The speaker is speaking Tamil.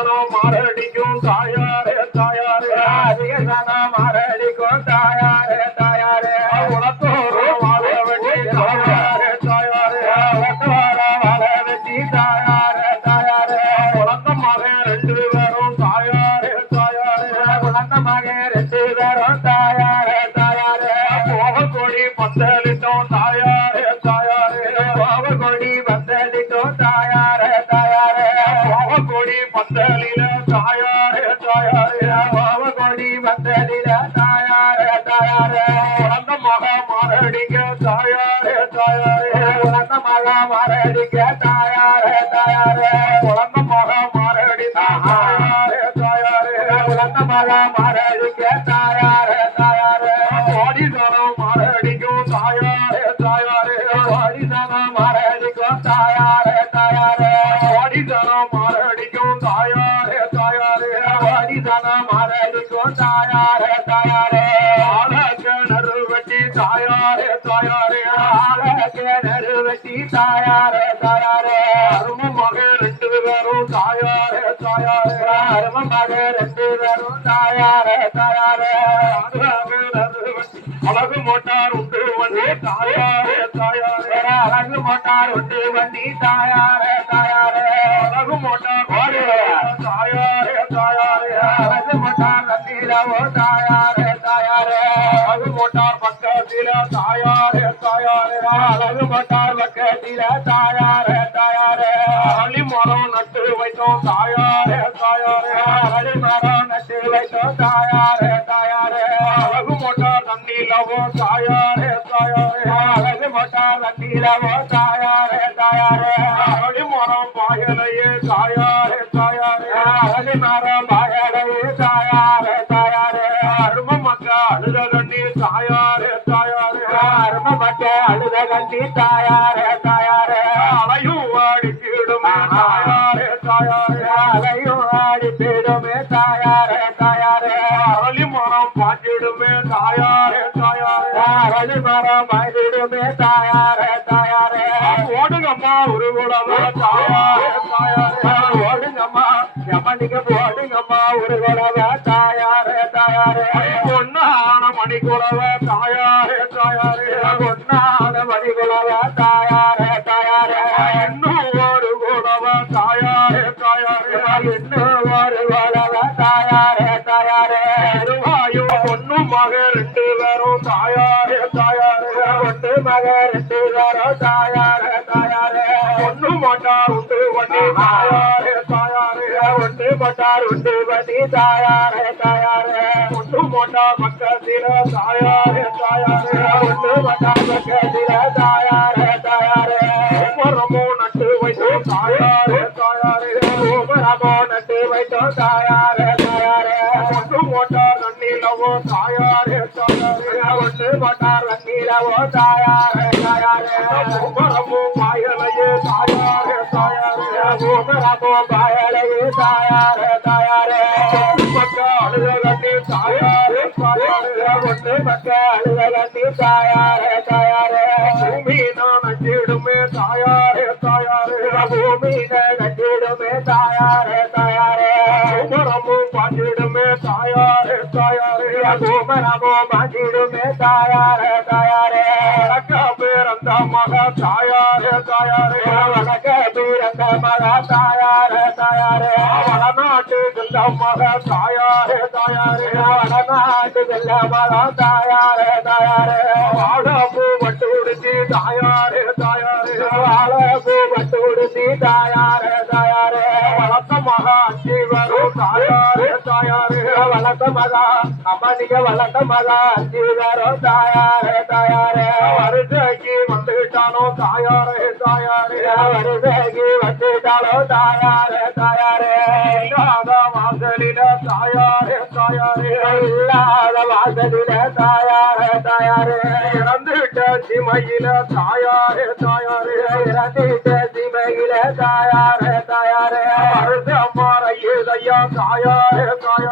சனம் மாரடிக்கும் தாயாரே தாயாரே. அதிக சனம் மாரடிக்கும் தாயாரே தாயாரே உலகத்தோறும் வாழ வேண்டி தாயாரே தாயாரே உலகத்தோற வாழ வேண்டி தாயாரே தாயாரே உலக மகன் ரெண்டு பேரும் தாயாரே தாயாரே உலக மகன் ரெண்டு பேரும் தாயாரே தாயாரே போக கொடி பத்தலிட்டோம் வந்தலில தாயாரே தாயாரே போக கொடி பத்தலில தாயாரே தாயாரே. உனந்த மக மாரடிக்க தாயாரே தாயாரே. உனந்த மக மாரடிக்க தாயாரே. தாயாரே தாயாரே ஓடி சனம் தாயாரே. தாயாரே ஆலக்கிணறு வெட்டி தாயாரே தாயாரே. ஆலக்கிணறு வெட்டி தாயாரே தாயாரே. அரும மக ரெண்டு பேரும் தாயாரே தாயாரே. அரும மக ரெண்டு பேரும் தாயாரே தாயாரே. அழகு மோட்டார் உண்டு தாயாரே தாயாரே. அழகு மோட்டார் உண்டு வண்டி தாயாரே தாயாரே. அழகு மோட்டார் அழகு மோட்டார் பக்கத்தில தாயாரே தாயாரே. அழி மரம் நட்டு வைத்தோம் தாயாரே தாயாரே. அழி மரம் நட்டு வைத்தோம் தாயாரே தாயாரே. அழகு மோட்டார் தண்ணிலவோ தாயாரே தாயாரே. அழகு மோட்டார் தண்ணிலவோ தாயாரே தாயாரே. அழி மரம் பாயலையே தாயாரே தாயாரே. அழகு மரம் அரும அழுத கண்டி தாயாரே. தாயாரே அலையும் வாடி கீடுமே தாயாரே தாயாரே. அலையும் வாடி பீடுமே தாயாரே தாயாரே. அரளி மரம் பாஞ்சிடுமே தாயாரே தாயாரே. அரளி மரம் பாஞ்சிடுமே தாயாரே தாயாரே. ஓடுங்கம்மா ஒரு குடவ தாயாரே தாயாரே. ஓடுங்கம்மா எமனிக்கு ஓடுங்கம்மா ஒரு குடவ வருவாயோ திருவாயு பொண்ணு மக ரெண்டு பேரும் தாயாரே தாயாரே ஒன்று மக ரெண்டு பேரும் தாயாரே தாயாரே. பொண்ணு மட்டார் உண்டு வண்டி தாயாரே தாயாரே. ஒன்று மட்டார் உண்டு வண்டி தாயாரே தாயாரே. ஒன்று மோட்டார் பக்கத்தில தாயாரே தாயாரே. ஒன்று மட்டார் மக்கள் ஒன்று மோட்டார் தாயாரே தாயாரே ஒன்று மோட்டார் தண்ணிலவோ தாயாரே தாயாரே மரமோ பாயலையே தாயாரே தாயாரே மரமோ பாயலையே தாயாரே தாயாரே மக்கா தாயாரே தாயாரே ஒன்று தாயாரே தாயாரே தாயாரே தாயாரே பூமரமும் பாஞ்சிடுமே தாயாரே தாயாரே வணக்க பிறந்த மக தாயாரே தாயாரே வணக்க பிறந்த மக தாயாரே தாயாரே வடநாட்டு செல்ல மக தாயாரே தாயாரே வடநாட்டு செல்ல மக தாயாரே தாயாரே வாழப்பூ பட்டு உடுத்தி தாயாரே வளர்த்த மகா அம்மா நீங்க வளர்த்த மகா அஞ்சி தாயாரே தாயாரே. வருஷக்கு வந்துட்டானோ தாயாரே தாயாரே. வருஷக்கு வந்துட்டாலோ தாயாரே தாயாரே. இல்லாத வாசலில தாயாரே தாயாரே. இல்லாத வாசலில தாயாரே தாயாரே. இறந்துட்ட சிமையில தாயாரே தாயாரே. இறந்துட்ட சிமையில தாயாரே தாயாரே. வருஷம் அம்மா ஐயா தாயாரே தாயாரே.